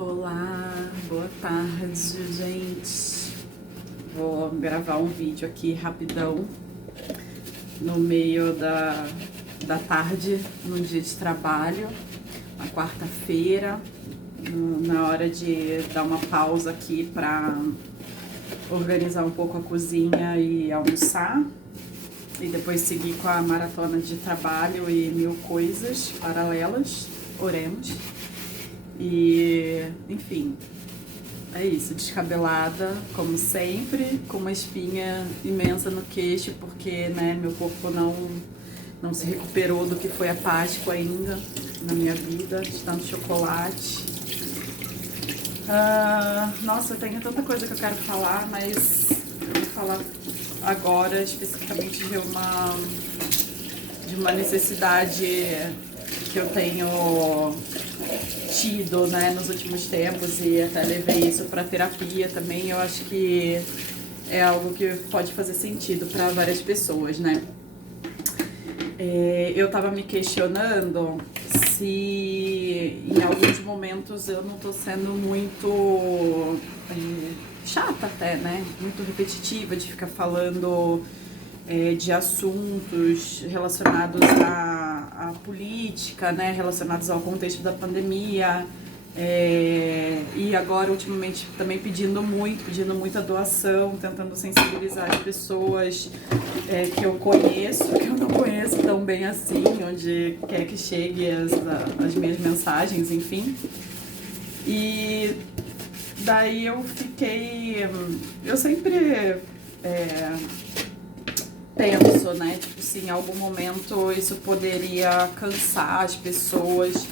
Olá, boa tarde, gente. Vou gravar um vídeo aqui rapidão no meio da tarde, num dia de trabalho, na quarta-feira, na hora de dar uma pausa aqui para organizar um pouco a cozinha e almoçar. E depois seguir com a maratona de trabalho e mil coisas paralelas. Oremos. E, enfim, é isso, descabelada, como sempre, com uma espinha imensa no queixo, porque, né, meu corpo não se recuperou do que foi a Páscoa ainda na minha vida, de tanto chocolate. Nossa, eu tenho tanta coisa que eu quero falar, mas eu vou falar agora especificamente de uma necessidade que eu tenho tido, né, nos últimos tempos, e até levei isso para terapia também. Eu acho que é algo que pode fazer sentido para várias pessoas, né? Eu tava me questionando se em alguns momentos eu não tô sendo muito chata até, né? Muito repetitiva de ficar falando de assuntos relacionados à política, né, relacionados ao contexto da pandemia, e agora ultimamente também pedindo muita doação, tentando sensibilizar as pessoas que eu conheço, que eu não conheço tão bem assim, onde quer que chegue as minhas mensagens, enfim. E daí eu sempre penso, né, tipo, se em algum momento isso poderia cansar as pessoas,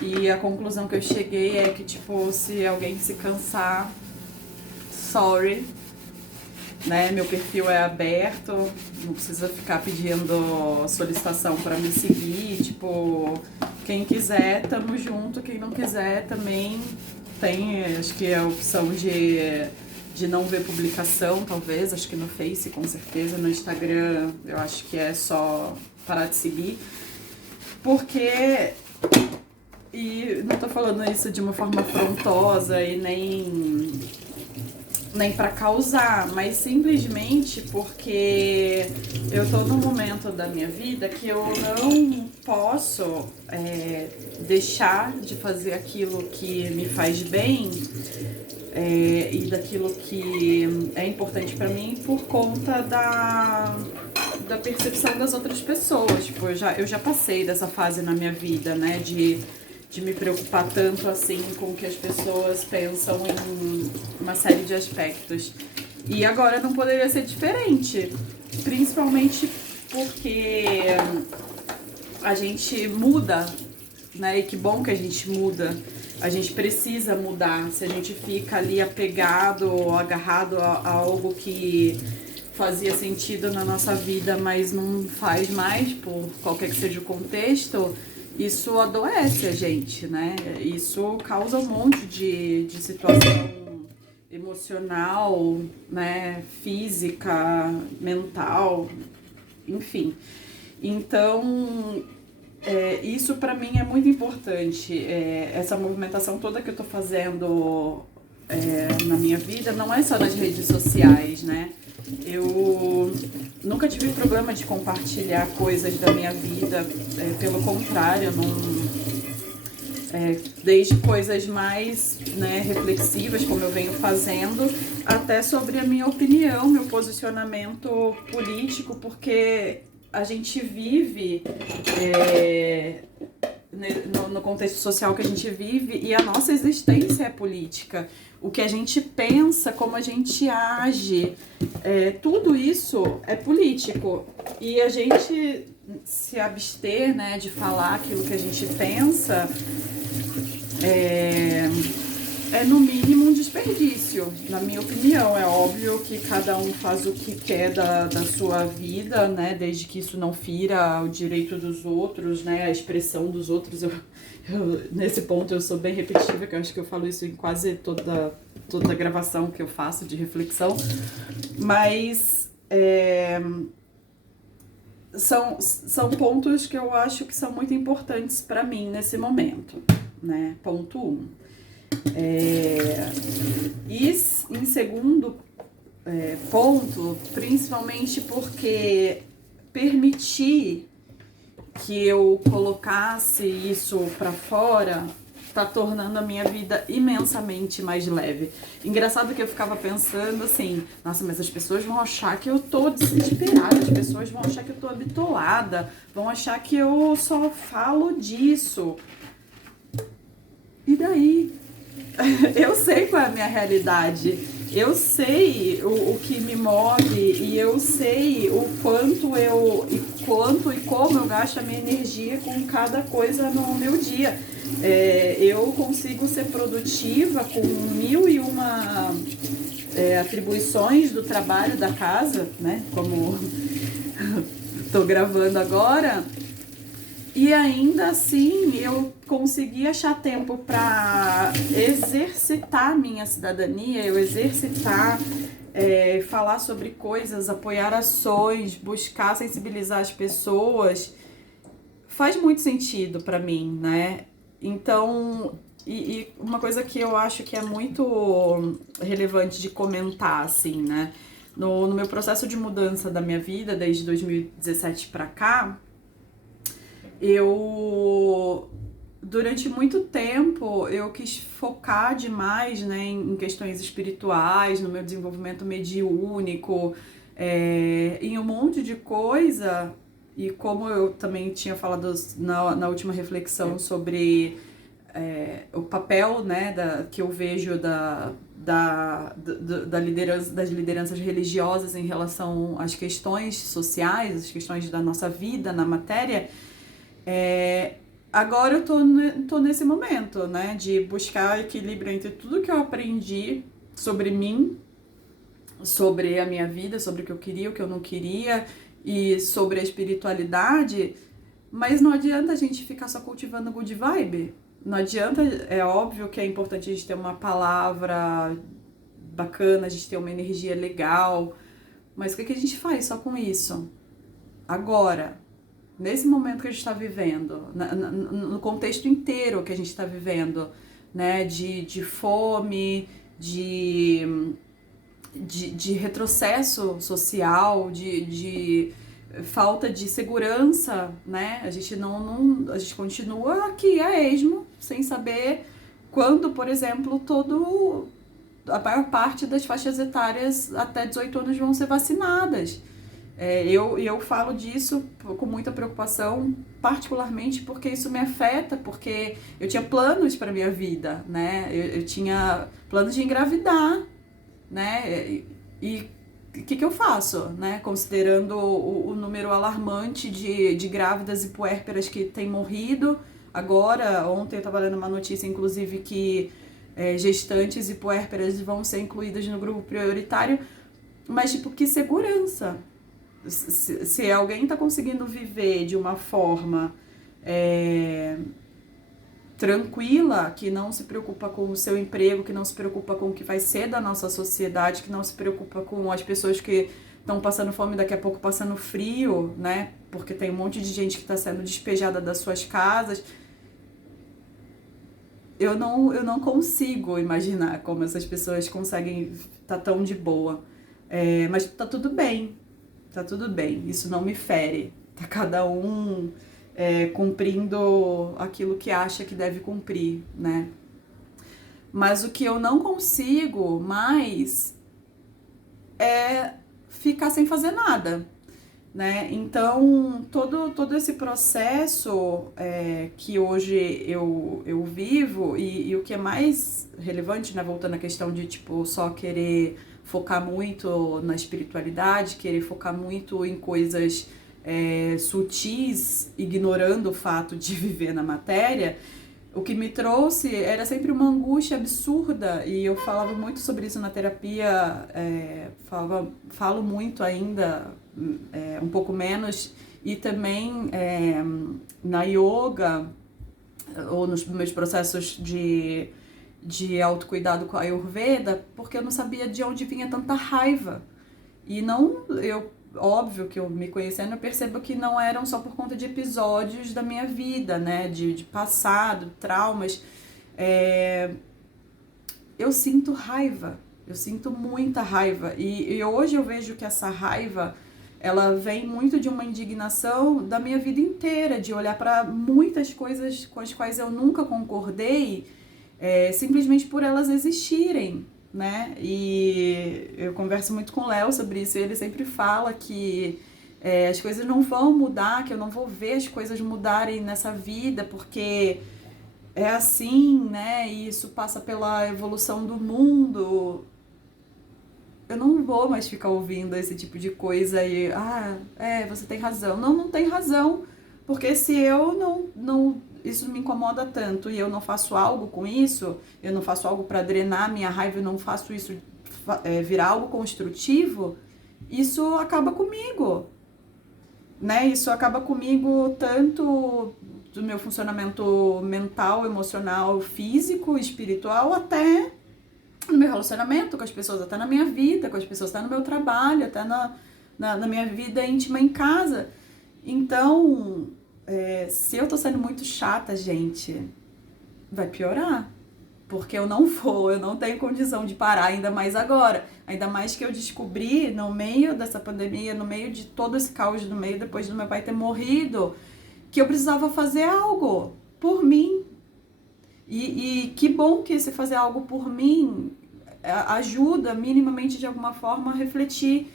e a conclusão que eu cheguei é que, tipo, se alguém se cansar, sorry, né, meu perfil é aberto, não precisa ficar pedindo solicitação pra me seguir, tipo, quem quiser, tamo junto, quem não quiser também tem, acho que é a opção de não ver publicação, talvez, acho que no Face, com certeza, no Instagram, eu acho que é só parar de seguir, porque, e não tô falando isso de uma forma afrontosa e nem pra causar, mas simplesmente porque eu tô num momento da minha vida que eu não posso deixar de fazer aquilo que me faz bem, e daquilo que é importante pra mim por conta da percepção das outras pessoas. Tipo, eu já passei dessa fase na minha vida, né, de me preocupar tanto assim com o que as pessoas pensam em uma série de aspectos. E agora não poderia ser diferente, principalmente porque a gente muda, né? E que bom que a gente muda. A gente precisa mudar. Se a gente fica ali apegado ou agarrado a algo que fazia sentido na nossa vida, mas não faz mais, por qualquer que seja o contexto, isso adoece a gente, né? Isso causa um monte de situação emocional, né? Física, mental, enfim. Então, isso pra mim é muito importante. Essa movimentação toda que eu tô fazendo na minha vida não é só nas redes sociais, né? Eu nunca tive problema de compartilhar coisas da minha vida, pelo contrário, desde coisas mais, né, reflexivas, como eu venho fazendo, até sobre a minha opinião, meu posicionamento político, porque a gente vive no contexto social que a gente vive, e a nossa existência é política. O que a gente pensa, como a gente age, tudo isso é político. E a gente se abster, né, de falar aquilo que a gente pensa é no mínimo um desperdício, na minha opinião. É óbvio que cada um faz o que quer da sua vida, né, desde que isso não fira o direito dos outros, né, a expressão dos outros. Nesse ponto eu sou bem repetitiva, que eu acho que eu falo isso em quase toda gravação que eu faço de reflexão, mas são pontos que eu acho que são muito importantes para mim nesse momento, né? Ponto 1. E em segundo ponto, principalmente porque permitir que eu colocasse isso pra fora tá tornando a minha vida imensamente mais leve. Engraçado que eu ficava pensando assim, nossa, mas as pessoas vão achar que eu tô desesperada, as pessoas vão achar que eu tô bitolada, vão achar que eu só falo disso. E daí? Eu sei qual é a minha realidade, eu sei o que me move e eu sei o quanto e como eu gasto a minha energia com cada coisa no meu dia. Eu consigo ser produtiva com 1001 atribuições do trabalho da casa, né? Como tô gravando agora. E ainda assim eu consegui achar tempo para exercitar minha cidadania, eu exercitar, falar sobre coisas, apoiar ações, buscar sensibilizar as pessoas. Faz muito sentido para mim, né? Então, e uma coisa que eu acho que é muito relevante de comentar, assim, né? No meu processo de mudança da minha vida, desde 2017 para cá, durante muito tempo, eu quis focar demais, né, em questões espirituais, no meu desenvolvimento mediúnico, em um monte de coisa. E como eu também tinha falado na última reflexão sobre o papel, né, que eu vejo da liderança, das lideranças religiosas em relação às questões sociais, às questões da nossa vida na matéria. Agora eu tô nesse momento, né, de buscar equilíbrio entre tudo que eu aprendi sobre mim, sobre a minha vida, sobre o que eu queria, o que eu não queria, e sobre a espiritualidade, mas não adianta a gente ficar só cultivando good vibe. Não adianta, é óbvio que é importante a gente ter uma palavra bacana, a gente ter uma energia legal, mas o que a gente faz só com isso? Agora, nesse momento que a gente está vivendo, no contexto inteiro que a gente está vivendo, né, de fome, de retrocesso social, de falta de segurança, né? A gente a gente continua aqui a esmo, sem saber quando, por exemplo, a maior parte das faixas etárias até 18 anos vão ser vacinadas. Eu falo disso com muita preocupação, particularmente porque isso me afeta, porque eu tinha planos para minha vida, né? Eu tinha planos de engravidar, né? E o que eu faço, né? Considerando o número alarmante de grávidas e puérperas que tem morrido. Agora, ontem eu estava lendo uma notícia, inclusive, que gestantes e puérperas vão ser incluídas no grupo prioritário. Mas, tipo, que segurança? Se alguém está conseguindo viver de uma forma tranquila, que não se preocupa com o seu emprego, que não se preocupa com o que vai ser da nossa sociedade, que não se preocupa com as pessoas que estão passando fome, daqui a pouco passando frio, né? Porque tem um monte de gente que está sendo despejada das suas casas. Eu não consigo imaginar como essas pessoas conseguem estar tão de boa. Mas tá tudo bem. Tá tudo bem, isso não me fere. Tá cada um cumprindo aquilo que acha que deve cumprir, né? Mas o que eu não consigo mais é ficar sem fazer nada, né? Então, todo esse processo que hoje eu vivo, e o que é mais relevante, né? Voltando à questão de, tipo, só querer focar muito na espiritualidade, querer focar muito em coisas sutis, ignorando o fato de viver na matéria, o que me trouxe era sempre uma angústia absurda, e eu falava muito sobre isso na terapia, falo muito ainda, um pouco menos, e também na yoga, ou nos meus processos de autocuidado com a Ayurveda, porque eu não sabia de onde vinha tanta raiva. E óbvio que eu me conhecendo, eu percebo que não eram só por conta de episódios da minha vida, né, de passado, traumas, eu sinto raiva, eu sinto muita raiva. E hoje eu vejo que essa raiva, ela vem muito de uma indignação da minha vida inteira, de olhar para muitas coisas com as quais eu nunca concordei, simplesmente por elas existirem, né? E eu converso muito com o Léo sobre isso, e ele sempre fala que as coisas não vão mudar, que eu não vou ver as coisas mudarem nessa vida, porque é assim, né? E isso passa pela evolução do mundo. Eu não vou mais ficar ouvindo esse tipo de coisa e, você tem razão. Não, não tem razão, porque se eu não isso me incomoda tanto e eu não faço algo com isso, eu não faço algo para drenar minha raiva, eu não faço isso virar algo construtivo, isso acaba comigo, né? Isso acaba comigo tanto do meu funcionamento mental, emocional, físico, espiritual, até no meu relacionamento com as pessoas, até na minha vida, com as pessoas, até no meu trabalho, até na minha vida íntima em casa. Então, se eu tô sendo muito chata, gente, vai piorar. Porque eu não tenho condição de parar, ainda mais agora. Ainda mais que eu descobri, no meio dessa pandemia, no meio de todo esse caos, no meio depois do meu pai ter morrido, que eu precisava fazer algo por mim. E que bom que esse fazer algo por mim ajuda minimamente de alguma forma a refletir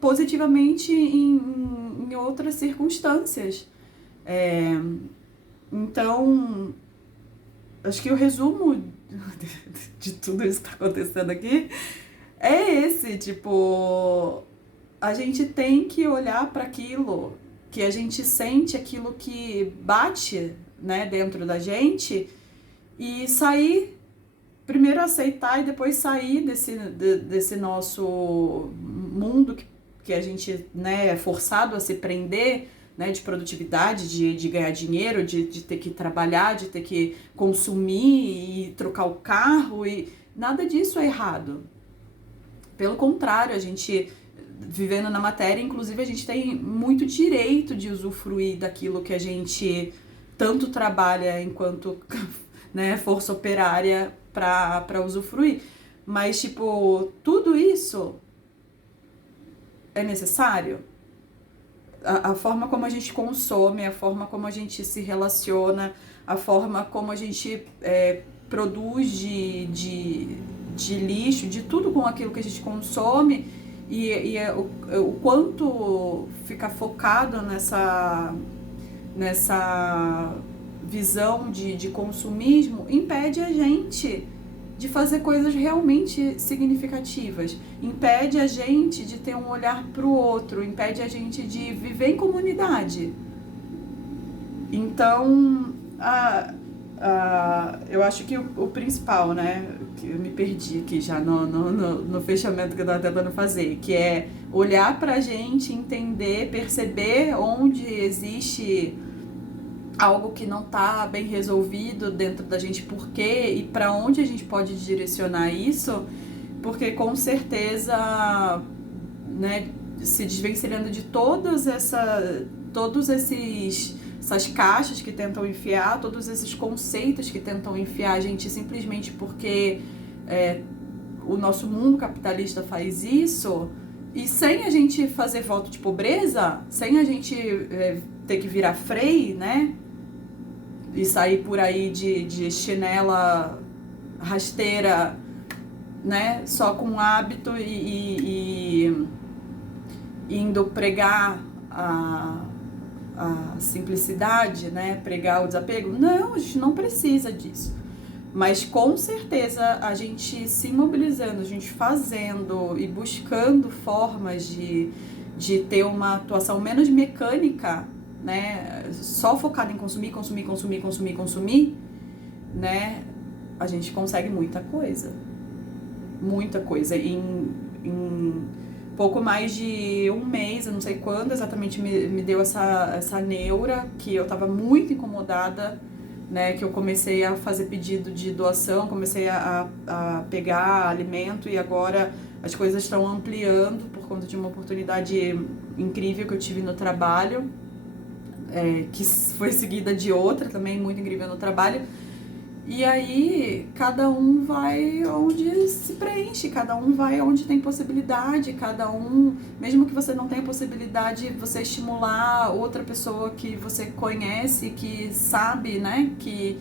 positivamente em outras circunstâncias. Então, acho que o resumo de tudo isso que está acontecendo aqui é esse, tipo, a gente tem que olhar para aquilo que a gente sente, aquilo que bate, né, dentro da gente e sair, primeiro aceitar e depois sair desse nosso mundo que a gente, né, é forçado a se prender, né, de produtividade, de ganhar dinheiro, de ter que trabalhar, de ter que consumir e trocar o carro, e nada disso é errado. Pelo contrário, a gente, vivendo na matéria, inclusive a gente tem muito direito de usufruir daquilo que a gente tanto trabalha enquanto, né, força operária para usufruir. Mas, tipo, tudo isso é necessário? A forma como a gente consome, a forma como a gente se relaciona, a forma como a gente produz de lixo, de tudo com aquilo que a gente consome e o quanto ficar focado nessa visão de consumismo impede a gente de fazer coisas realmente significativas, impede a gente de ter um olhar para o outro, impede a gente de viver em comunidade. Então, eu acho que o principal, né, que eu me perdi aqui já no fechamento que eu estava tentando fazer, que é olhar pra gente, entender, perceber onde existe algo que não está bem resolvido dentro da gente, por quê e para onde a gente pode direcionar isso, porque com certeza, né, se desvencilhando de essas caixas que tentam enfiar, todos esses conceitos que tentam enfiar a gente simplesmente porque o nosso mundo capitalista faz isso, e sem a gente fazer voto de pobreza, sem a gente ter que virar freio, né, e sair por aí de chinela rasteira, né, só com hábito e indo pregar a simplicidade, né, pregar o desapego. Não, a gente não precisa disso. Mas com certeza a gente se mobilizando, a gente fazendo e buscando formas de ter uma atuação menos mecânica, né, só focada em consumir, né, a gente consegue muita coisa. Muita coisa. Em pouco mais de um mês, eu não sei quando exatamente me deu essa neura, que eu tava muito incomodada, né, que eu comecei a fazer pedido de doação, comecei a pegar alimento, e agora as coisas estão ampliando por conta de uma oportunidade incrível que eu tive no trabalho, que foi seguida de outra também muito incrível no trabalho. E aí, cada um vai onde se preenche, cada um vai onde tem possibilidade, cada um, mesmo que você não tenha possibilidade, você estimular outra pessoa que você conhece, que sabe, né, que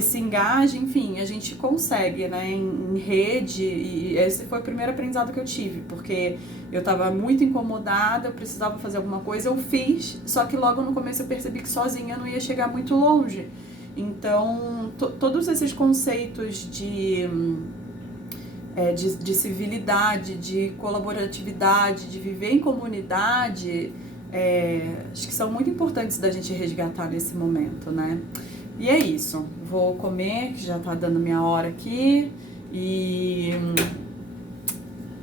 se engaje, enfim, a gente consegue, né, em rede, e esse foi o primeiro aprendizado que eu tive, porque eu tava muito incomodada, eu precisava fazer alguma coisa, eu fiz, só que logo no começo eu percebi que sozinha eu não ia chegar muito longe. Então, todos esses conceitos de civilidade, de colaboratividade, de viver em comunidade, acho que são muito importantes da gente resgatar nesse momento, né? E é isso. Vou comer, que já tá dando minha hora aqui. E,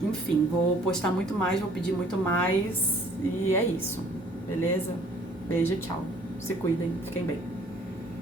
enfim, vou postar muito mais, vou pedir muito mais. E é isso. Beleza? Beijo, tchau. Se cuidem, fiquem bem.